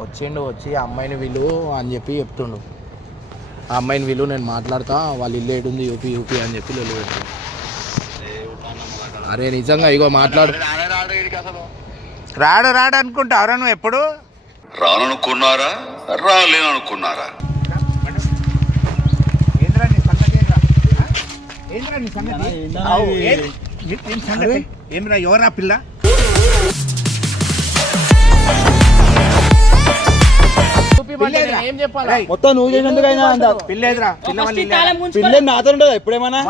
వచ్చిండు, వచ్చి అమ్మాయిని విలు అని చెప్పి చెప్తుండు. ఆ అమ్మాయిని విలు, నేను మాట్లాడతా, వాళ్ళ ఇల్లు ఏడుంది యూపీ యూపీ అని చెప్పి లొల్లి పెడుతుంది. అరే నిజంగా ఇగో మాట్లాడు. రాడు రాడు అనుకుంటావురా నువ్వు? ఎప్పుడు రాననుకున్నారా రాలేననుకున్నారా? ఏమిరా ఎవరా పిల్ల? ఏం చెప్పాలి? మొత్తం నువ్వు చేసినందుకైనా పిల్లేదురా, పిల్ల నాతో ఉండదు ఎప్పుడేమన్నా.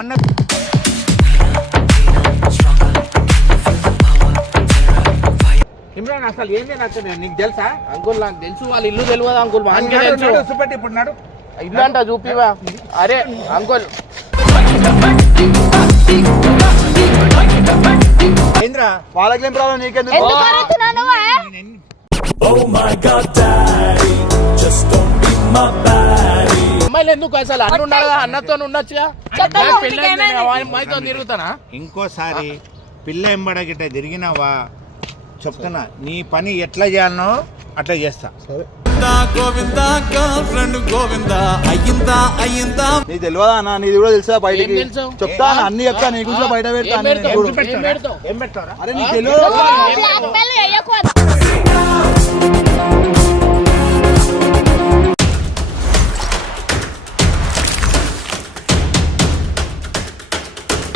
ఇమ్రాన్ అసలు ఏం చేయను నీకు తెలుసా? అంకుల్ నాకు తెలుసు, వాళ్ళ ఇల్లు తెలియదు అంకుల్. చూపెట్టి ఇప్పుడు నాడు ఇల్లు అంట చూపివా? అరే అంకుల్ ఏంద్రా వాళ్ళకి ఏం ప్రాబ్లం నీకెందుకు? అమ్మాయిలు ఎందుకు అసలు అన్న ఉండాలి కదా, అన్నతో ఉండొచ్చుగా. అమ్మాయితో తిరుగుతానా? ఇంకోసారి పిల్ల ఎంబడ గిట్ట తిరిగినావా చెప్తున్నా, నీ పని ఎట్లా చేయాలనో అట్లా చేస్తా. నీకు తెలియదా అన్న? నీది కూడా తెలుసా? బయటకి చెప్తా, అన్ని చెప్తా, నీ గురించి బయట పెడతా. ఏం పెడతారా? అరే నీకు తెలియదు.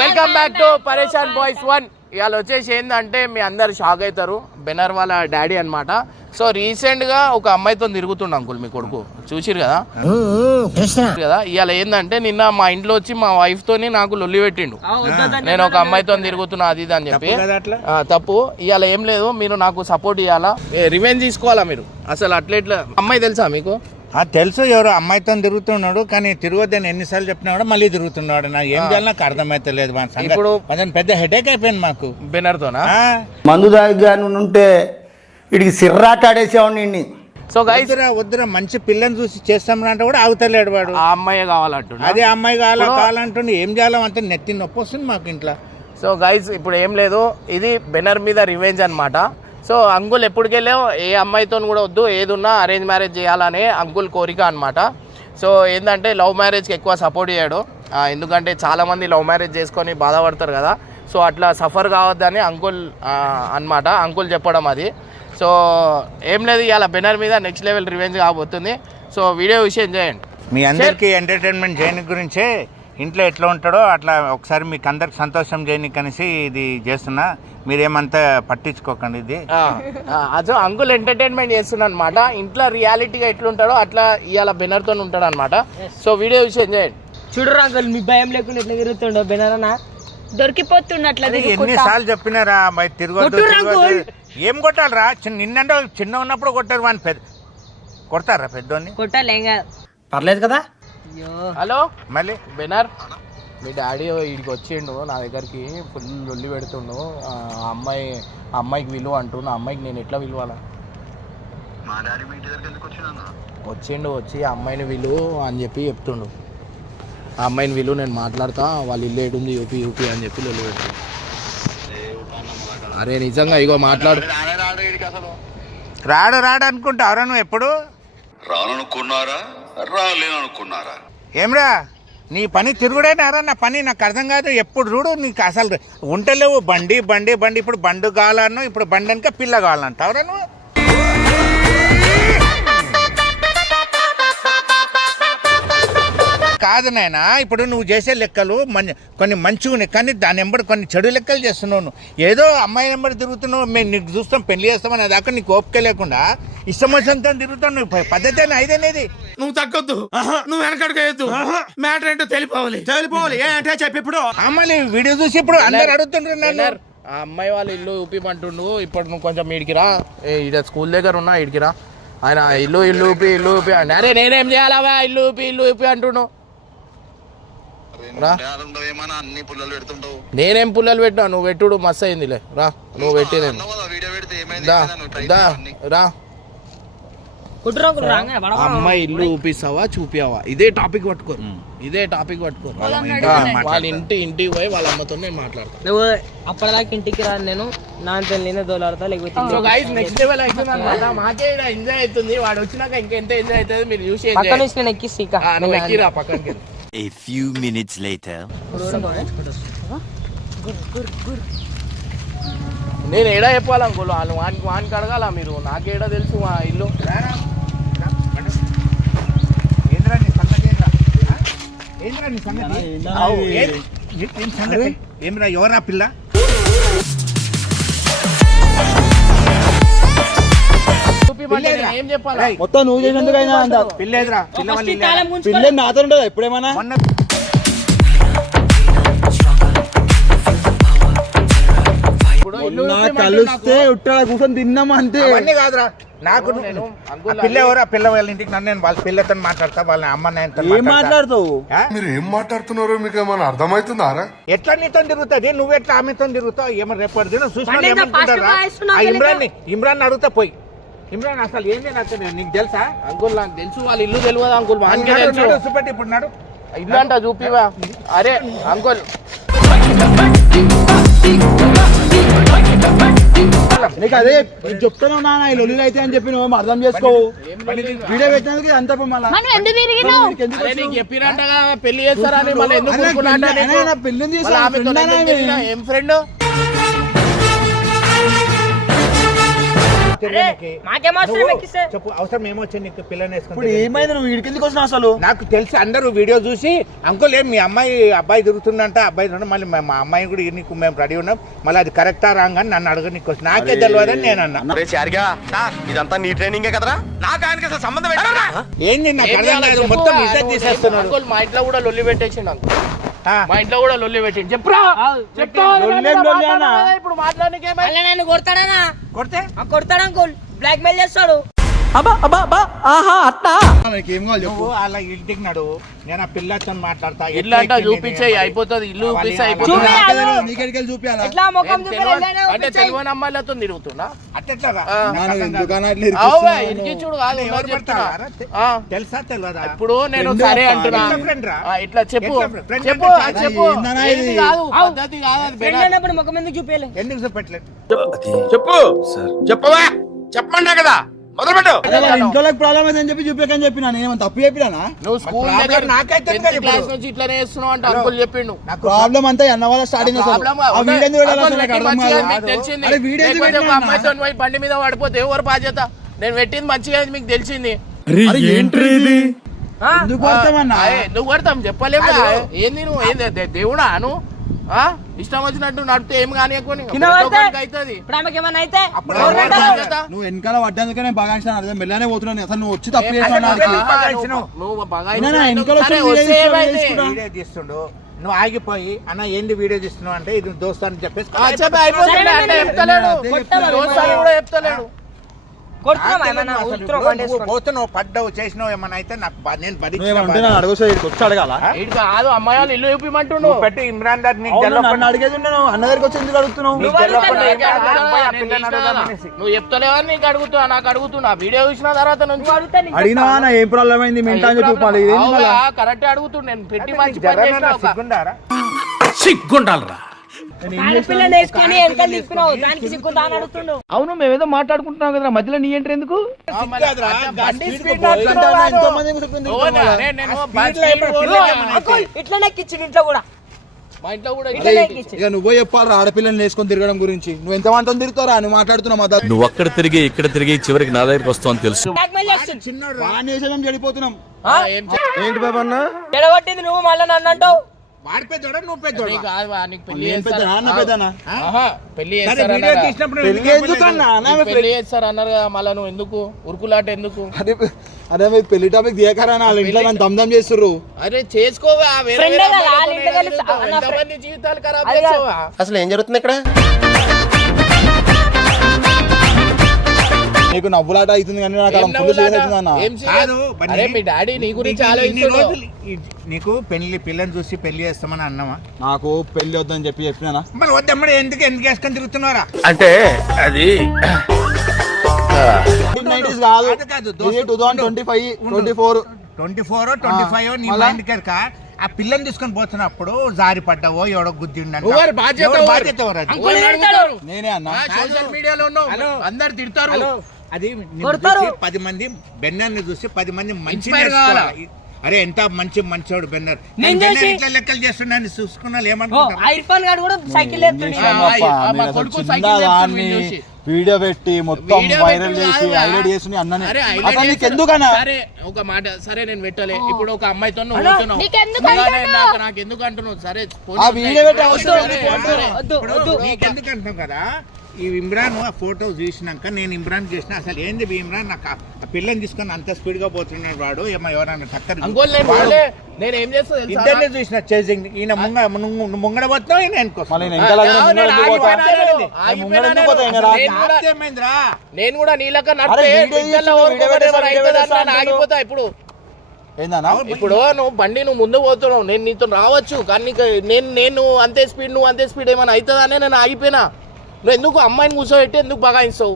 వెల్కమ్ బ్యాక్ టు పరేషాన్ బాయ్స్ 1. ఇవాళ వచ్చేసి ఏంటంటే మీ అందరు షాక్ అవుతారు, బెనర్ వాళ్ళ డాడీ అనమాట. సో రీసెంట్ గా ఒక అమ్మాయితో తిరుగుతుండ అంకుల్, మీ కొడుకు చూసిరు కదా. ఇవాళ ఏంటంటే నిన్న మా ఇంట్లో వచ్చి మా వైఫ్ తోని నాకు లొల్లి పెట్టిండు, నేను ఒక అమ్మాయితో తిరుగుతున్నా అది ఇది అని చెప్పి. తప్పు. ఇవాళ ఏం లేదు, మీరు నాకు సపోర్ట్ ఇవ్వాలా, రివెంజ్ తీసుకోవాలా మీరు. అసలు అట్లా అమ్మాయి తెలుసా మీకు? తెలుసు, ఎవరు అమ్మాయితో తిరుగుతున్నాడు, కానీ తిరగొద్దని ఎన్నిసార్లు చెప్పినా కూడా మళ్ళీ తిరుగుతున్నాడు. నాకు ఏం చేయాలి నాకు అర్థమైతలేదు. ఇప్పుడు పెద్ద హెడేక్ అయిపోయింది మాకు బెనర్ తోనా. మందు దాగా ఉంటే ఇడికి సిర్రాటాడేసేవాడిని. సో గైస్ వద్దురా మంచి పిల్లని చూసి చేస్తామంటే కూడా ఆగుతలేడు వాడు. ఆ అమ్మాయి కావాలంటు, అదే అమ్మాయి కావాలంటుండే. ఏం చేయాలంటే నెత్తి నొప్పి వస్తుంది మాకు ఇంట్లో. సో గైస్ ఇప్పుడు ఏం లేదు, ఇది బెనర్ మీద రివెంజ్ అనమాట. సో అంకుల్ ఎప్పటికెళ్ళావు ఏ అమ్మాయితో కూడా వద్దు, ఏది ఉన్నా అరేంజ్ మ్యారేజ్ చేయాలనే అంకుల్ కోరిక అనమాట. సో ఏంటంటే లవ్ మ్యారేజ్కి ఎక్కువ సపోర్ట్ చేయడు, ఎందుకంటే చాలామంది లవ్ మ్యారేజ్ చేసుకొని బాధపడతారు కదా. సో అట్లా సఫర్ కావద్దని అంకుల్ అనమాట, అంకుల్ చెప్పడం అది. సో ఏం లేదు, ఇవాళ బెనర్ మీద నెక్స్ట్ లెవెల్ రివెంజ్ కాబోతుంది. సో వీడియో విషయం చేయండి. మీ అందరికీ ఎంటర్టైన్మెంట్ చేయడానికి గురించే, ఇంట్లో ఎట్లా ఉంటాడో అట్లా ఒకసారి మీకు అందరికి సంతోషం చేయడానికి అనేసి ఇది చేస్తున్నా. మీరేమంతా పట్టించుకోకండి. ఇది అదో అంకుల్ ఎంటర్టైన్మెంట్ చేస్తున్నా అనమాట. ఇంట్లో రియాలిటీగా ఎట్లుంటాడో అట్లా ఇవాళ బెనర్తో ఉంటాడు అనమాట. సో వీడియో విషయం చేయండి. చూడరు అంకుల్, మీ భయం లేకుండా ఎట్లా తిరుగుతుండో బెనర్ అన్న, దొరికిపోతున్నట్ల. ఎన్నిసార్లు చెప్పినారా తిరగొద్దు. ఏం కొట్టాలరా? నిన్నంటే చిన్న ఉన్నప్పుడు కొట్టారు, వాడిని పెద్ద కొడతారా? పెద్దోని కొట్టాలి, ఏం కాదు, పర్లేదు కదా. హలో మళ్ళీ బెనర్, మీ డాడీ ఇడికి వచ్చిండు నా దగ్గరికి, ఫుల్ లొల్లి పెడుతుండు. అమ్మాయికి విలువ అంటుండు. అమ్మాయికి నేను ఎట్లా విలువాలా? వచ్చిండు, వచ్చి అమ్మాయిని విలువ అని చెప్పి చెప్తుండు. ఆ అమ్మాయిని విలువ, నేను మాట్లాడతా, వాళ్ళ ఇల్లు ఏడుంది యూపీ యూపీ అని చెప్పి లొల్లి పెడుతుంది. అరే నిజంగా ఇగో మాట్లాడు. రాడు రాడు అనుకుంటావురా నువ్వు? ఎప్పుడు రాననుకున్నారా రాలేననుకున్నారా? ఏమ్రా నీ పని తిరుగుడేనారా? నా పని నాకు అర్థం కాదు. ఎప్పుడు చూడు నీకు అసలు ఉంటలేవు. బండి బండి బండి, ఇప్పుడు బండు కావాలన్నా, ఇప్పుడు బండి వెనక పిల్ల కావాలంటావురా నువ్వు? కాదు నాయనా, ఇప్పుడు నువ్వు చేసే లెక్కలు కొన్ని మంచిగా ఉన్నాయి, కానీ దాని వెంబడి కొన్ని చెడు లెక్కలు చేస్తున్నావు. ఏదో అమ్మాయి వెంబడి తిరుగుతున్నావు, మేము నీకు చూస్తాం, పెళ్లి చేస్తామని దాకా నీకు ఓపిక లేకుండా ఇష్టం వచ్చినంత తిరుగుతావు. పద్ధతి అయిదనేది. నువ్వు తగ్గొద్దు, నువ్వు వెనకడుకోవద్దు, మ్యాటర్ ఏంటో తెలిపోవాలి. ఏంటంటే చెప్పి ఇప్పుడు అమ్మాయి వీడియో చూసి ఇప్పుడు అందరు అడుగుతుంటున్నారు. ఆ అమ్మాయి వాళ్ళ ఇల్లు ఊపిమంటుండు. ఇప్పుడు నువ్వు కొంచెం ఇడికిరా, ఇడ స్కూల్ దగ్గర ఉన్నా ఇడికిరా. ఆయన ఇల్లు ఊపి అరే నేనేం చేయాలా? ఇల్లు ఊపి అంటుండు. నేనేం పుల్లలు పెట్టినా, నువ్వు పెట్టుడు మస్తు అయిందిలే. రా నువ్వు పెట్టేది రా. కుట్రు అంకుల్ రాగానే ఆ అమ్మాయి ఇల్లు చూపిస్తావా చూపియావా? ఇదే టాపిక్ పట్టుకోరు, ఇదే టాపిక్ పట్టుకోరు. వాళ్ళ ఇంటికి పోయి వాళ్ళ అమ్మతో నేను మాట్లాడతాను. నువ్వు అప్పటిదాకా ఇంటికి రాను, నేను నా నేనే దోలాడతా, లేకపోతే సో గైస్ నెక్స్ట్ లెవెల్ అవుతుంది అనమాట. మాకే ఇక్కడ ఎంజాయ్ అవుతుంది, వాడు వచ్చినాక ఇంకెంత ఎంజాయ్ అవుతుంది మీరు చూసి పక్క నుంచి నేను ఎక్కిస్తా ఇక. నువ్వు ఎక్కిరా పక్కకి. A few minutes later. నేను ఏడా చెప్పాలి అంకుల్, వాళ్ళు వానికి అడగాల మీరు, నాకేడా తెలుసు మా ఇల్లు. ఏమిరా ఎవరా పిల్ల? ఏం చెప్పాలి? మొత్తం నువ్వు చేసినందుకైనా పిల్లేదురా, పిల్ల నాతో ఉంటుందా ఎప్పుడేమన్నా? కలిస్తే ఉట్టాడ కూర్చొని తిన్నామా అంతే. అవన్నీ కాదురా, నాకు పిల్ల ఎవరా? పిల్ల వాళ్ళ ఇంటికి నన్ను నేను వాళ్ళ పిల్లతో మాట్లాడతా, వాళ్ళ అమ్మ ఏం మాట్లాడతావు? మీరు ఏం మాట్లాడుతున్నారో మీకు ఏమైనా అర్థమవుతుందారా? ఎట్లా నీతో తిరుగుతుంది? నువ్వు ఎట్లా ఆమెతో తిరుగుతావు? ఏమో రేపు చూసుకుంటారా? ఇమ్రాన్ అడుగుతా పోయి. ఇమ్రాన్ అసలు ఏంది నాకు నీకు తెలుసా? అంకుల్ నాకు తెలుసు, వాళ్ళ ఇల్లు తెలియదు అంకుల్, వానికే తెలుసు. చూపెట్టి ఇప్పుడు నాడు ఇల్లు అంట చూపివా? అరే అంకుల్ నీకు అదే చెప్తాను నాన్న, ఈ లొల్లి అయితే అని చెప్పి నువ్వు అర్థం చేసుకోవు. వీడియో పెట్టినందుకు అంత మళ్ళీ అరే నీకు చెప్పినట్టుగా పెళ్లి చేస్తారని మళ్ళీ ఎందుకు పెళ్ళింది ఏం ఫ్రెండ్? చెప్పు, అవసరం ఏమొచ్చింది నీకు పిల్లని ఇప్పుడు వేసుకుంటే? ఏమైంది? నువ్వు వీడికి ఎందుకు వచ్చినావు అసలు? నాకు తెలిసి అందరూ వీడియో చూసి అంకుల్ ఏం మీ అబ్బాయి తిరుగుతుందంట, అబ్బాయి తిరుగుతుంది, మళ్ళీ మా అమ్మాయి కూడా నీకు మేము రెడీ ఉన్నాం, మళ్ళీ అది కరెక్టా రాంగ్ అని నన్ను అడగ నీకు వచ్చి నాకే తెలియదని నేను అన్నా. ఇదంతా నీ ట్రైనింగ్ కదా? నాకు ఆయనకి అసలు సంబంధం ఏంది నాకు అర్థం కాదు, మొత్తం ఇజ్జత్ తీసేస్తున్నాడు. అంకుల్ మా ఇంట్లో కూడా లొల్లి పెట్టేసిండు అంకుల్, మా ఇంట్లో కూడా లొల్లి పెట్టిండు. చెప్పురా ఇప్పుడు మాట్లాడడానికి నన్ను కొడతాడా? కొడితే కొడతాడు అంకుల్, బ్లాక్ మెయిల్ చేస్తాడు. ఏం కావాలి చెప్పు. నువ్వు అలా ఇంటికి నడు, నేను ఆ పిల్లతో మాట్లాడతా. ఇల్లు అంట చూపించేయి అయిపోతుంది, ఇల్లు చూపిస్తే అయిపోతుంది. నీకెడికి చూపించాలా? ఎట్లా ముఖం అంటే తెలియని అమ్మాయిలతో తిరుగుతున్నా ఇరికించుడు కాదు, ఎవరు చెప్తున్నా? తెలుసా తెలియదా? ఇప్పుడు నేను సరే అంటున్నా, ఇట్లా చెప్పు చెప్పు చెప్పు, ఏది కాదు పద్ధతి కాదు అది. ఫ్రెండ్ ముఖం ఎందుకు చూపించలే? ఎందుకు చూపెట్టలేదు? చెప్పు చెప్పవా? చెప్పండా కదా, మొదలుపెట్టు. ఇంట్లో ప్రాబ్లం అయితే అని చెప్పి చూపించని చెప్పినా, నేను తప్పు చెప్పినానా? నువ్వు స్కూల్ క్లాస్ నుంచి ఇట్లానే చేస్తున్నావు అంటే అంకుల్ చెప్పిండు. ప్రాబ్లం అంతా అన్న వాళ్ళ స్టార్టింగ్ అమ్మాయితో పోయి బండి మీద పడిపోతే ఎవరు బాధ్యత? నేను పెట్టింది మంచిగా మీకు తెలిసింది, ఎందుకు పడతామన్నా? నువ్వు పడతాం చెప్పలేము. ఏంది నువ్వు ఏంది దేవుడా? నువ్వు ఇష్టం వచ్చినట్టు నడితే ఏం కానీ నువ్వు వెనకాల పడ్డానికనే బాగా అర్థం మెల్లనే పోతున్నాను. అసలు నువ్వు వచ్చి తప్పు వీడియో తీస్తుండు, నువ్వు ఆగిపోయి అన్న ఏంది వీడియో తీస్తున్నావు అంటే ఇది దోస్తు అని చెప్పేసి చెప్తలేడు. పోతున్నావు, పడ్డావు, చేసినావు ఏమన్నా అయితే నాకు నేను అడగాల కాదు అమ్మాయి వాళ్ళు ఇల్లు చూపిమంటుండు. పెట్టి ఇమ్రాన్ దార్ అడిగేది అన్న దగ్గరికి వచ్చి ఎందుకు అడుగుతున్నావు? నువ్వు చెప్తలేవని నీకు అడుగుతున్నా, నాకు అడుగుతున్నా. వీడియో చూసిన తర్వాత నుంచి అడిగినా ఏం ప్రాబ్లం అయింది మింటా అని చెప్పి కరెక్ట్ అడుగుతున్నా. నేను పెట్టి మంచి సిగ్గుండారా? సిగ్గుండాలరా? అవును మేమేదో మాట్లాడుకుంటున్నాం కదా, మధ్యలో నీ ఎంట్రీ ఎందుకు? ఇంట్లో కూడా మా ఇంట్లో కూడా ఇక నువ్వే చెప్పాలి ఆడపిల్లని వేసుకొని తిరగడం గురించి. నువ్వు ఎంత మంది తిరుగుతారా? నువ్వు మాట్లాడుతున్నావు. నువ్వు అక్కడ తిరిగి ఇక్కడ తిరిగి చివరికి నా దగ్గరికి వస్తావు అని తెలుసు. చెడిపోతున్నాం. ఏంటి బాబా అన్న చెడగొట్టింది నువ్వు, మళ్ళీ నన్ను అంటావు. వాడి పెద్దోడా నువ్వు పెద్దోడా? పెళ్లి చేస్తారు అన్నారు కదా, మళ్ళీ నువ్వు ఎందుకు ఉరుకులాట ఎందుకు? అదే మీరు పెళ్లి టాపిక్ దిగకరా, వాళ్ళ ఇంట్లో నన్ను దమ్దం చేస్తుర్రు. అరే చేసుకోవా, జీవితాలు ఖరాబ్ చేసుకోవా? అసలు ఏం జరుగుతుంది ఇక్కడ? నీకు నవ్వులాట అవుతుంది కానీ నాకు అలా ఫుల్ సీరియస్ అవుతుంది అన్న. అరే మీ డాడీ నీ గురించి నీకు పిల్లని చూసి పెళ్లి చేస్తామని అన్నావా? నాకు పెళ్లి వద్దని చెప్పినా. మరి వద్దమ్మడి ఎందుకు వేసుకొని తిరుగుతున్నారా? అంటే అది 2020 కాదు అది కాదు, ఇది 2025 24 24 నీ మళ్ళా? మైండ్ కనుక ఆ పిల్లని తీసుకొని పోతున్నప్పుడు జారి పడ్డావో ఎవడో గుద్ది ఎవరు బాధ్యత ఎవరు? అది అంకుల్ అడుగుతారు. నేనే అన్న సోషల్ మీడియాలో ఉన్నావు అందరు తిడతారు. హలో, అది నిన్ను కొడతారు. చూసి 10 మంది బెన్నర్ని చూసి 10 మంది మంచి Inspire కావాలా? అరే ఎంత మంచోడు బెన్నర్ నేను చూసి- ఇట్లా లెక్కలు చేస్తున్నాను చూసుకున్నాను ఓ, ఏమనుకుంటారు ఐర్ఫాన్ గారు కూడా సైకిల్ ఎత్తుండే మా కొడుకు సైకిల్ చిన్నదాన్ని నేర్పుతుంది చూసి. వీడియో పెట్టి మొత్తం వీడియో వైరల్ పెట్టి చేసి కాదురా. హైలైట్ చేసి అన్నని అరే, highlight అసలు నీకు చేస్తా. ఎందుకన్నా సరే ఒక మాట సరే నేను పెట్టలే ఇప్పుడు ఒక అమ్మాయితో నువ్వు హలో, పోతున్నావు. నీకెందుకు అలానే అంటున్నావు? నాకు ఎందుకు అంటున్నావు సరే ఆ వీడియో పెట్టి అవసరం సరే, లేదు. సరే. వద్దు ఇప్పుడు వద్దు నీకెందుకు అంటాం కదా ఈ ఇమ్రాన్ ఆ ఫోటో చూసినాక నేను ఇమ్రాన్ చేసిన అసలు ఏంది ఈ ఇమ్రాన్ నాకు ఆ పిల్లని తీసుకొని అంత స్పీడ్ గా పోతున్నాడు వాడు ఏమో ఎవరన్నా టక్కర్ అంకోల్ నేను పోలే. నేను ఏం చేస్తా తెలుసా? ఇద్దరిని చూసిన చేసింగ్ ఈయన ముంగడ పోతున్నావు ఈయన వెనుకొస్తున్నావు. మళ్ళీ నేను ఇంకా లాగానే నేను ముంగడ ఎందుకు పోతా? ఆగిపోయినా నేను ముంగడ ఎందుకు పోతా? ఈయన రా. నేను కూడా- ఏమైందిరా? నేను కూడా నీలక అరే, నడితే వీడియో ఇద్దరిలో చేస్తున్నా, ఒకరు వీడియో ఒకరు చేస్తా, అవుతుందా వీడియో అని ఆగిపోతా ఇప్పుడు. ఏందన్నా ఇప్పుడు నువ్వు బండి నువ్వు ముందు పోతున్నావు నేను నీతో రావచ్చు కానీ నేను అంతే స్పీడ్ నువ్వు అంతే స్పీడ్ ఏమైనా అవుతుందనే నేను ఆగిపోయినా. నువ్వు ఎందుకు అమ్మాయిని కూర్చోబెట్టి ఎందుకు బగాయిస్తావు?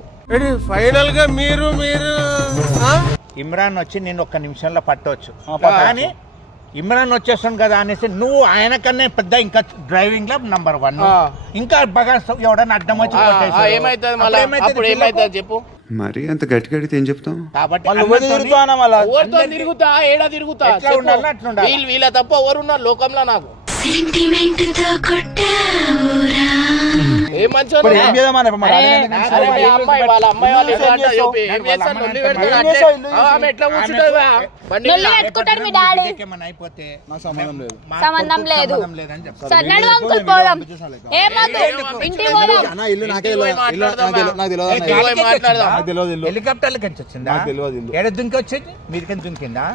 ఫైనల్ గా మీరు ఇమ్రాన్ వచ్చి నేను ఒక్క నిమిషంలో పట్టవచ్చు పట్టవచ్చు. కానీ ఇమ్రాన్ వచ్చేస్తాను కదా అనేసి నువ్వు ఆయన కన్నా పెద్ద ఇంకా డ్రైవింగ్ లో నంబర్ 1 ఆ. ఇంకా బాగా ఎవడన్నా అడ్డం వచ్చి కొట్టేస్తాడు. ఏమైతుంది మళ్ళీ అప్పుడు ఏమైతుంది చెప్పు. మరి అంత గట్టి గడితే ఏం చెప్తాం? కాబట్టి మళ్ళీ నువ్వే అన్నతోని తిరుగుతా అన్న మళ్ళా ఎవరితో తిరుగుతా ఏడా తిరుగుతా ఎట్లా చెప్పు. ఉండాలో అట్లా ఉండాలి. వీళ్ళ తప్ప ఎవరున్నారు లోకంలో నాకు ఏం మంచోడు? ఇప్పుడు ఏం చేద్దామన్నా ఇప్పుడు మరి అరే, అడిగిన నిమిషం అరే, మరి మీ అమ్మాయి వాళ్ళ అమ్మాయి వాళ్ళు ఎట్లా అంటారు చేస్తావు? చెప్పు. ఏం చేస్తాను? లొల్లి పెడతాడు ఏం అంటే, చేస్తావు? ఇల్లు ఆమె ఎట్లా కూర్చుంటుంది బా? బండి లొల్లి మీద. పెట్టుకుంటాడు మీ డాడీ. ఏమైనా అయిపోతే నాకు సంబంధం లేదు మా సంబంధం కొడుకు లేదు. సంబంధం లేదని చెప్తారు. సరే, నడు అంకుల్ పోదాం. ఏమొద్దు ఇంటికి పోదాం. అన్న ఇల్లు నాకే తెలియదు ఇల్లు నాకు తెలియదు నాకు తెలియదు అన్న. ఇంటికి పోయి మాట్లాడదాం. నాకు తెలియదు ఇల్లు హెలికాప్టర్లకి నుంచి వచ్చిందా? నాకు తెలియదు ఇల్లు ఏడ దుంకి వచ్చింది మీదికి దుంకిందా?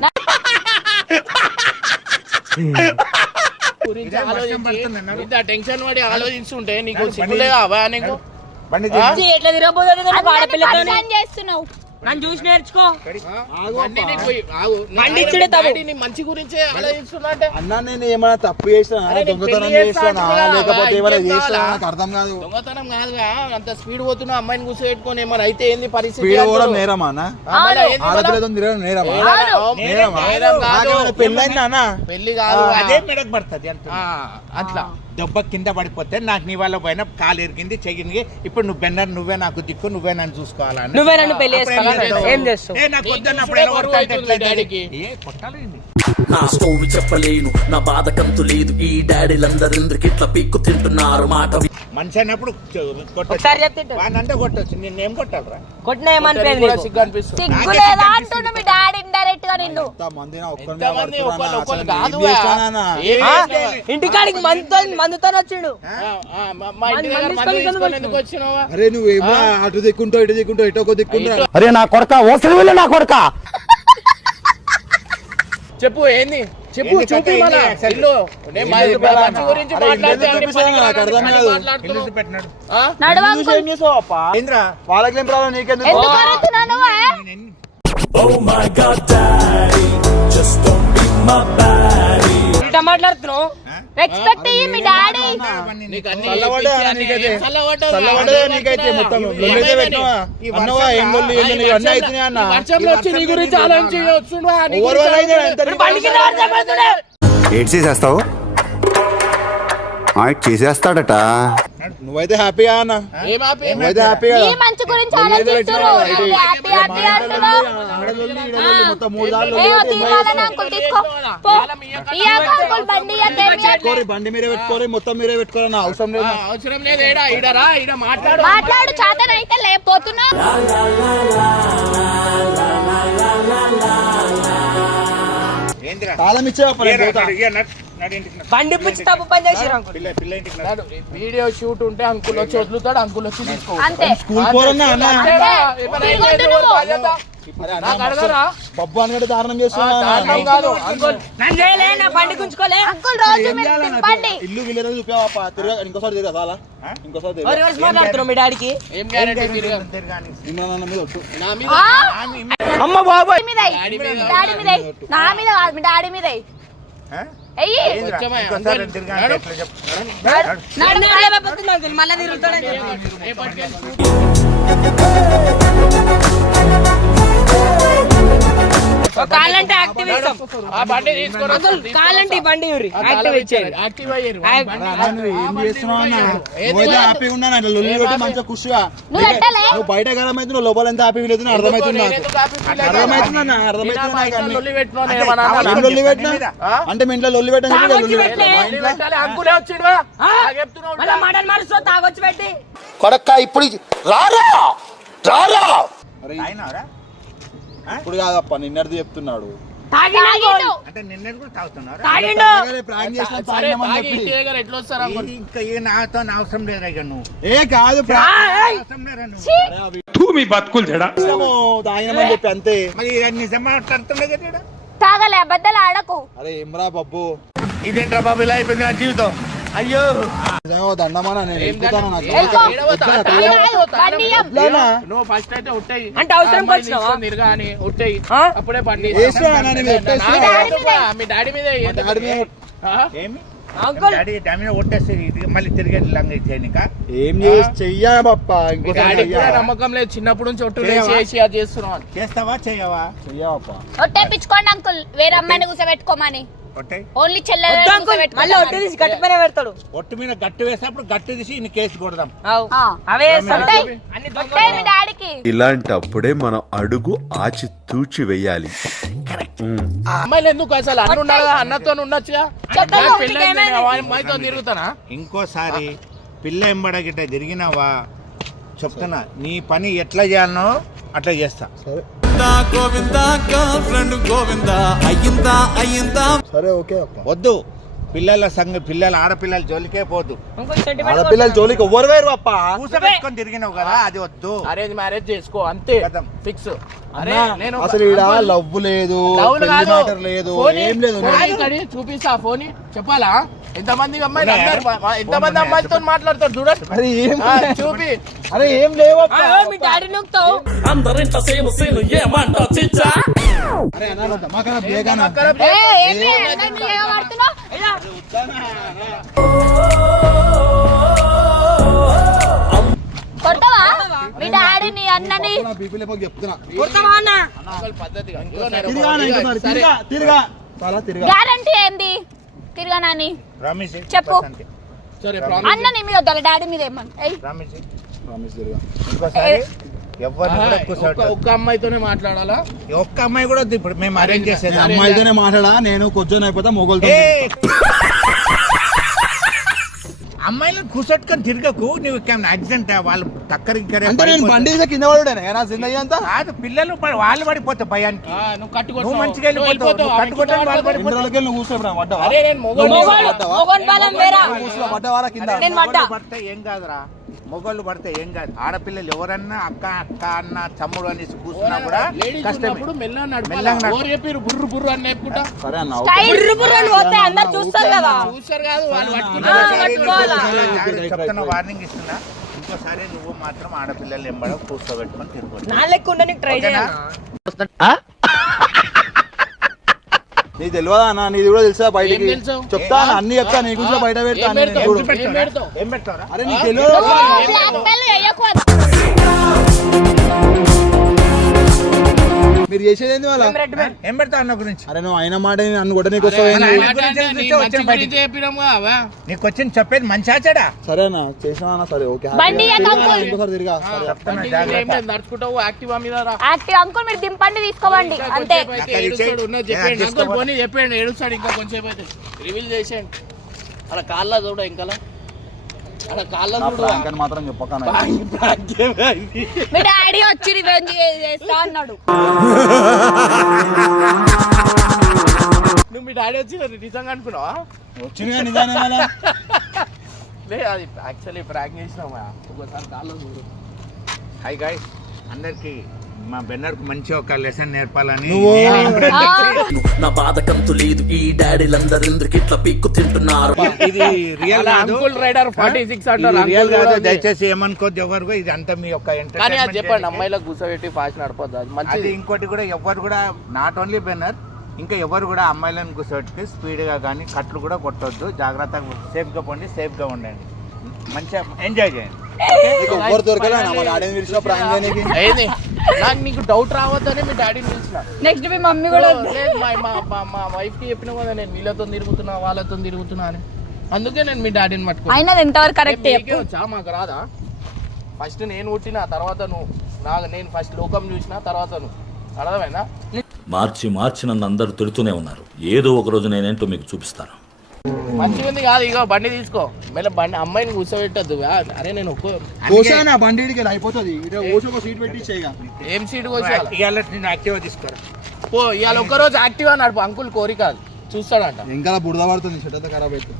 గురించి ఇదే వర్షం ఆలోచించి, పడుతుంది అన్నాడు. ఇంత టెన్షన్ పడి ఆలోచిస్తుంటే నీకు సిగ్గులేదా అవా నీకు? బండి ఆ? ఎట్లా తిరగబోతుంది ఆడపిల్లతో పరిచయం చేస్తున్నావు. నన్ను చూసి నేర్చుకో బండి నీకు పోయి- ఆగు. బండి ఇచ్చుడే తప్పు. డాడీ నీ మంచి గురించే ఆలోచిస్తున్నా అంటే అన్న నేను ఏమైనా తప్పు చేస్తానా అరే, నేను దొంగతనం పెళ్లి చేస్తా చేస్తానా అంటున్నా కదా, లేకపోతే ఏమైనా ఇంకేం చేస్తానా కావాలా? నాకు అర్థం కాదు దొంగతనం కాదుగా అంత స్పీడ్ పోతున్నా అమ్మాయిని కూర్చోబెట్టుకొని ఏమైనా అయితే ఏంది పరిస్థితి స్పీడ్ కూడా అంటారు. నేరమా అన్న ఆ, మళ్ళా ఏంది మళ్ళా? ఆడపిల్లతో తిరగడం నేరమా ఏదైనా, నేరమా నేరం కాదు. నాకేమైనా పెళ్ళైందా అన్న పెళ్లి కాదు అదే మెడకు పడుతుంది అంత ఆ, అట్లా దెబ్బ కింద పడిపోతే నాకు నీ వల్ల పోయిన కాలు ఎరిగింది చెయ్యింది ఇప్పుడు నువ్వు బెన్నర్ నువ్వే నాకు దిక్కు నువ్వే నన్ను చూసుకోవాలని నువ్వే నన్ను పెళ్లి అప్పుడు ఏం చేసుకోవాలి చేస్తావు? ఏం చేస్తావు ఏ, నాకు వద్దన్నప్పుడు నీకు ఎలా బరువు కొడతాంటే అవుతుంది ఎట్లయితే డాడీకి. ఏ, కొట్టాలి ఏంది? నా స్టోరీ చెప్పలేను నా బాధ కంతు లేదు ఈ డాడీలందరెందుకు ఇట్లా పిక్కు తింటున్నారు మాట మనిషి అన్నప్పుడు ఒకసారి చెప్తే వానంటే కొట్టొచ్చు నిన్నేం కొట్టాలరా? కొట్టిన ఏమనిపోయింది కూడా నీకు? సిగ్గు అనిపిస్తుంది. సిగ్గు లేదా అంటుండు మీ డాడీ ఇండైరెక్ట్ గా నిన్ను. మందినా ఒక్కరి మీద ఎంతమంది పడుతున్నా అన్న. ఒకళ్ళు అసలు కాదు ఏం చేస్తానా అన్న? ఏం ఆ? చేస్తావా? ఇంటికాడికి మందుతో వచ్చిండు మా ఇంటి దగ్గర మంది మందు తీసుకొని తీసుకొని ఎందుకు వచ్చినావా? అరే నువ్వేమో అటు దిక్కుంటావు ఇటు దిక్కుంటావు ఇటు ఒక దిక్కుంటా అరే నా కొడక ఓసరి వెళ్ళి నా కొడక చెప్పు ఏంది చెప్పు ఏంది చూపి కథ మళ్ళా ఏంది అసలు? ఇల్లు నేను మా ఇల్లు చూపాలా? మంచి గురించి అరే, మాట్లాడితే ఇల్లు అన్ని చూపిస్తాను, నాకు పనికిరాని అర్థం పని కాదు. మాట్లాడుతున్నావు. ఇల్లు పెట్టినాడు ఆ? నడు చూసి అంకుల్. ఏం చేస్తావు అప్ప ఏంద్రా వాళ్ళకేం ప్రాబ్లం నీకెందుకు ఎందుకు అరుస్తున్నావు నువ్వే? ఉల్టా మాట్లాడుతున్నావు రెస్పెక్ట్ ఇయ్యి మీ డాడీ. నీకు అన్ని చల్లబడ్డా పిచ్చి అన్ని నీకైతే? ఏం చల్లబడ్డదా? చల్లబడ్డదా అదే నీకైతే అంటున్నా. మొత్తం ఇవి లొల్లైతే ఏమైందని? పెట్టినావా? ఈ అన్నవా ఏం లొల్లి ఆ, ఈ ఇవన్నీ అన్నీ అవుతున్నాయి అన్న ఈ వర్షంలో వచ్చి నీ గురించి ఆలోచించి వస్తుండా? నీ ఎవరి గురించి వల్ల అయితే ఎంత ఆలోచించి- బండి కింద పడితే పడుతుండే. ఏడ్ చేసేస్తావు చేసేస్తాడట. నువ్వైతే హ్యాపీగా అన్న ఏం ఆపి? నువ్వైతే హ్యాపీగా నీ మంచి గురించి ఆలోచిస్తున్నావు. నువ్వు హ్యాపీ హ్యాపీ అంటున్నావు. మొత్తం మూడు దారులు ఏ తీయాలని అంకుల్ తీసుకో పో. ఇయ్యాక అంకుల్ బండి ఇయ్యద్దు, ఏం ఇయ్యద్దు. పెట్టుకోరి బండి మీరే పెట్టుకోరి మొత్తం మీరే పెట్టుకోరి అన్న అవసరం ఆ, లేదు అవసరం లేదు ఈడ ఈడరా ఈడ మాట్లాడు మాట్లాడు చేతనైతే లేకపోతున్నా. ఏంద్రా తాళం ఇచ్చేవా ఏ రా, నడు, ఏ నడు, నడు ఇంటికి నడు. బండి పిచ్చి తప్పు పని చేసిరు అంకుల్ పిల్ల ఇంటికి నడు. నాడు, వీడియో షూట్ ఉంటే అంకుల్ వచ్చి వదులుతాడు అంకుల్ వచ్చి తీసుకో అంతే. స్కూల్ పోరన్నా అన్న నాకు అడగరా పప్పు అని దారుణం చేస్తున్నా దారుణం కాదు అంకుల్ నన్ను చేయలే నా బండి గుంజుకోలే అంకుల్ రోజు మీరు తిప్పండి. ఇల్లు గిల్లు చూపావా తిరగ ఇంకోసారి తిరగ చాలా ఇంకోసారి తిరగ రివర్స్ మాట్లాడుతున్నావు మీ డాడీకి ఏం గ్యారెంటీ తిరగదు తిరగాని. ఇమ్రాన్ మీద ఒట్టు నా మీద ఆ? అమ్మ బాబాయ్ మీ మీద ఎయ్. డాడీ మీద. డాడీ మీద ఎయ్. నా మీద కాదు, మీ డాడీ మీద ఎయ్. ఆ? ఎయ్యి. ఏంద్రా? వచ్చామా? ఇంకోసారి అంకుల్, తిరగాని నడు. ఎట్లా చెప్పు? నడు. నన్ను లేకపోతుంది అంకుల్ మళ్ళీ తిరుగుతాడని రేపటికి ఆ బండి తీసుకొని వస్తారు, కాలంటే ఈ బండి ఇవ్వరి. యాక్టివ్ ఇచ్చేది. యాక్టివ్ అయ్యారు. నువ్వు ఏం చేస్తున్నావు అన్న? నువ్వైతే హ్యాపీగా ఉన్నాను అట్లా లొల్లి పెట్టి మంచిగా ఖుషిగా. నువ్వు బయట గరం అయితే నువ్వు లోపల ఎంత హ్యాపీ లేదు అర్థమవుతుంది నాకు. అర్థమవుతుందన్న, అర్థమవుతుంది. లొల్లి పెట్టినా ఏమన్నా ఏం లొల్లి పెట్టినా అంటే మీ ఇంట్లో లొల్లి పెట్టని చెప్పి లొల్లి పెట్టినా మా ఇంట్లో అంకులే వచ్చిండు మళ్ళా మాటలు మారుస్తో తాగొచ్చి పెట్టి కొడక ఇప్పుడు రారా రారా అరే ఇప్పుడు కాదప్ప నిన్నది చెప్తున్నాడు. తాగినాడు. అంటే నిన్నటి కూడా తాగుతున్నారా? తాగిండు. ప్రాంక్ చేసిన సరే తాగినామని తాగి చెప్పి. ఇంటి దగ్గర ఎట్లా వస్తారు అంకుల్? ఇంకా ఏ నాతో అవసరం లేదా ఇక నువ్వు ఏ కాదు అవసరం లేదా నువ్వు మీ బతుకులు చెడా తాగినామని చెప్పి అంతే. మరి నిజం మాట్లాడుతుండే కదా ఈడ? తాగలే అబద్ధాలు ఆడకు. అరే ఏమ్రా పప్పు ఇదేంట్రా బాబు ఇలా అయిపోయింది నా జీవితం. అయ్యో నిజంగా దండమానా నేను వెళ్ళిపోతాను నాకు బండి ఇయ్యం. ఎట్లానా? నువ్వు ఫస్ట్ అయితే ఉట్టేయి అంటే అవసరం వచ్చినావా? తిరగా అని ఉట్టేయి అప్పుడే బండి వేసినా అన్న, నేను ఎట్టేసినా. మీ డాడీ మీద డాడీ మీద ఏమి అంకుల్ డాడీ డామీ కొట్టేసి ఇది మళ్ళీ తిరిగి లంగ చేయనిక ఏం చేసి చెయ్యా పప్ప మీ ఇంకోసారి డాడీ కూడా చెయ్యా. నమ్మకం లేదు, చిన్నప్పటి నుంచి ఒట్టు చేసి అది చేస్తున్నావు అని. చేస్తావా చేయవా? చెయ్యా పప్ప. ఒట్టేపించుకోండి అంకుల్, వేరే అమ్మాయిని కూర్చోబెట్టుకోమని. కొట్టే ఓన్లీ చెల్లెలు మళ్ళీ ఒట్టి తీసి గట్టి పైన పెడతాడు. ఒట్టు మీద గట్టి వేసినప్పుడు గట్టి తీసి ఇన్ని కేసు కొడదాం. అవే మీ డాడీకి. ఇలాంటప్పుడే మనం అడుగు ఆచి తూచి వెయ్యాలి. అమ్మాయిలు ఎందుకు అసలు అన్న ఉండాలి, అన్నతో ఉండొచ్చుగా. నాకు పెళ్ళైంది, నేను ఆ అమ్మాయితో తిరుగుతానా? ఇంకోసారి పిల్ల ఎంబడ గిట్ట తిరిగినావా చెప్తున్నా, నీ పని ఎట్లా చేయాలనో అట్లా చేస్తా. సరే ఓకే అప్ప. వద్దు పిల్లల పిల్లల ఆడపిల్లల జోలికే పోదు. ఆడపిల్లల జోలికి ఎవ్వరు వేరు అప్ప. కూసబెట్టుకొని తిరిగినావు కదా, అది వద్దు. అరేంజ్ మ్యారేజ్ చేసుకో అంతే, కదం. ఫిక్స్. అరే నేను అసలు ఈడ లవ్ లేదు, లవ్లు పెళ్లి కాదు. మ్యాటర్ లేదు, ఫోన్ ఏం లేదు. ఫోన్ ఇక్కడి చూపిస్తా, ఫోన్ చెప్పాలా? ఎంతమంది అమ్మాయిలు అందరు ఎంతమంది అమ్మాయిలతో మాట్లాడతారు చూడండి. అరే ఏం చూపి. అరే ఏం లేవప్ప. మీ డాడీ నొక్కుతావు. అందరింట సేమ్ సీన్ ఏమంటావు చిచ్చా? అరే అన్న దమాకరా బేగానా. ఏంటి అందరినీ ఏమడుతున్నావు? కొడతావా మీ డాడీని అన్నని? బీపీ లేపక చెప్తున్నా. కొడతావా అన్న? పద్ధతిగా తిరిగా అన్న, ఇంకోసారి తిరిగా తిరిగా చాలా తిరిగా. గ్యారంటీ ఏంది తిరగనాని? రమేష్ చెప్పు. సరే అన్నని మీద వద్దాలి, డాడీ మీద ఏమన్నా. రమేష్ ప్రామిస్ తిరిగా. ఇంకోసారి ఎవరిని కూడా కూర్చోబెట్టొద్దు. ఒక్క అమ్మాయితోనే మాట్లాడాలా? ఒక్క అమ్మాయి కూడా వద్దు. ఇప్పుడు మేము అరేంజ్ చేసేది అమ్మాయితోనే మాట్లాడా, నేను కొంచెం అయిపోతా మొగోళ్ళతో. అమ్మాయిలను కూర్చోట్టుకొని తిరగకు. నువ్వు యాక్సిడెంట్ వాళ్ళు టక్కరి అంటే నేను బండి మీద కింద పడుడేనా నా జిందగీ అంతా? కాదు, పిల్లలు వాళ్ళు పడిపోతావు భయానికి. నువ్వు కట్టుకో, నువ్వు మంచిగా వెళ్ళిపోతావు. నువ్వు కట్టుకోవడానికి వాళ్ళు ఎన్ని పడిపోతావు. రోజులకి నువ్వు కూర్చోబెట్టా పడ్డావా? అరే నేను మొగోడు. మొగోని బలం వేరా. పడ్డవారా కింద? నేను పడ్డా. మొగోళ్ళు పడితే ఏం కాదురా, మొగోళ్ళు పడితే ఏం కాదు. ఆడపిల్లలు ఎవరన్నా అక్క అక్క అన్న తమ్ముడు అనేసి కూర్చున్నా కూడా లేడీస్ కష్టమే. ఉన్నప్పుడు మెల్లగా మెల్లగా నడపాలి. నడపాలి. ఓరు చెప్పిరు బుర్రు బుర్రు అని చెప్పుకుంటా. సరే అన్న బుర్రు బుర్రు అని పోతే అందరు చూస్తారు కదా. చూస్తారు కాదు వాళ్ళు ఆ, పట్టుకుంటారు. పట్టుకోవాలా? చెప్తున్నా, వార్నింగ్ ఇస్తున్నా. ఇంకోసారి నువ్వు మాత్రం ఆడపిల్లలు ఎంబడ కూర్చోబెట్టుకొని తిరుగుతుంది. నా లెక్క ఉండడానికి ట్రై చేయాలి. నీకు తెలియదా అన్న? నీది కూడా తెలుసా బయటికి? ఏం తెలుసు? చెప్తా అన్న, అన్ని చెప్తా. నీ గురించి బయట పెడతా ఏం అన్ని నేను పెడతావు? ఇప్పుడు. ఏం పెడతావు? ఏం పెడతావురా? అరే నీకు తెలియదు. బ్లాక్ మెయిల్ చేయకు. మీరు చేసేది ఏంది వాళ్ళ? ఏం పెడతావు అన్న గురించి? అరే నువ్వు అయిన మాట నన్ను కూడా నీకు వస్తావు ఏంది? మాట అంటే నీ మంచి గురించి చెప్పినాము అవా. నీకు వచ్చింది చెప్పేది మంచిగా చెడా? సరే అన్న చేసినా అన్న సరే ఓకే. బండి ఎక్క అంకుల్. ఇంకోసారి తిరిగా సరే. బండి మీద ఏం లేదు, నడుచుకుంటావు యాక్టివా మీద రా. యాక్టివ్ అంకుల్ మీరు దింపండి తీసుకోవండి అంతే. కొంచెంసేపు అయితే ఏడుస్తాడు, ఉన్నది చెప్పండి అంకుల్, పోనీ చెప్పండి, ఏడుస్తాడు ఇంకా కొంచెంసేపు అయితే. రివీల్ చేసేయండి. అలా కాళ్ళ చూడ ఇంకా అలా కాళ్ళ నా చూడు. ప్రాంక్ అని మాత్రం చెప్పకన్నా. మీ డాడీ వచ్చి రివెంజ్ చేస్తా అన్నాడు. నువ్వు మీ డాడీ వచ్చి నిజంగా అనుకున్నావా? వచ్చిందిగా నిజానే మళ్ళా. లేదు అది యాక్చువల్లీ ప్రాంక్ చేసినావా ఒకసారి కాళ్ళ చూడు. హాయ్ గాయ్స్, అందరికి మా బెన్నర్కు మంచి ఒక లెసన్ నేర్పాలని నా బాధకంతు లేదు ఈ డాడీలందరెందుకు ఇట్లా పీక్కు తింటున్నారు. ఇది రియల్ కాదు, అంకుల్ రైడర్ 46 అంటారు. ఇది రియల్ అంకుల్ కాదు. కూడా దయచేసి ఏమనుకోద్దు ఎవరు. ఇది అంతా మీ యొక్క కానీ అది ఎంటర్టైన్మెంట్ చెప్పండి, అమ్మాయిలకు కూర్చోబెట్టి ఫాస్ట్ నడపద్దు, అది అది మంచిది. ఇంకోటి కూడా ఎవరు కూడా నాట్ ఓన్లీ బెన్నర్, ఇంకా ఎవరు కూడా అమ్మాయిలను కూర్చోబెట్టి స్పీడ్గా కానీ కట్లు కూడా కొట్టొద్దు. జాగ్రత్తగా సేఫ్గా పోండి, సేఫ్గా ఉండండి, మంచిగా ఎంజాయ్ చేయండి. నీకు ఎవ్వరు దొరకలే మా డాడీని పిలిచిన ప్రాంక్ చేయడానికి. ఏంది నాకు నీకు డౌట్ రావద్దని మీ డాడీని పిలిచిన. నెక్స్ట్ మీ మమ్మీ కూడా లేదు, మా వైఫ్ కి చెప్పిన కదా నేను వీళ్ళతో తిరుగుతున్నా వాళ్ళతో తిరుగుతున్నా అని. అందుకే నేను మీ డాడీని పట్టుకున్నా. అయినా ఎంతవరకు కరెక్ట్ వచ్చా మాకు రాదా? ఫస్ట్ నేను పుట్టిన తర్వాత నువ్వు, నేను ఫస్ట్ లోకం చూసిన తర్వాత నువ్వు. అర్థమైందా? మార్చి నన్ను అందరూ తిడుతూనే ఉన్నారు. ఏదో ఒక రోజు నేనేంటో మీకు చూపిస్తాను. మంచిగా ఉంది కాదు, ఇగో బండి తీసుకో. మళ్ళీ బండి అమ్మాయిని కూర్చోబెట్టద్దు. అరే నేను కోసానా బండికి అయిపోతుంది. ఒక సీట్ పెట్టి చేయగా. ఏం సీట్ కోసేయాలి? ఇవాళ నేను యాక్టివా తీసుకురా. ఇవాళ ఒక్కరోజు యాక్టివ్ అన్నాడు అంకుల్, కోరిక చూస్తాడంట. ఇంకా బురద పడుతుంది, చెట్టు ఖరాబ్ అవుతుంది.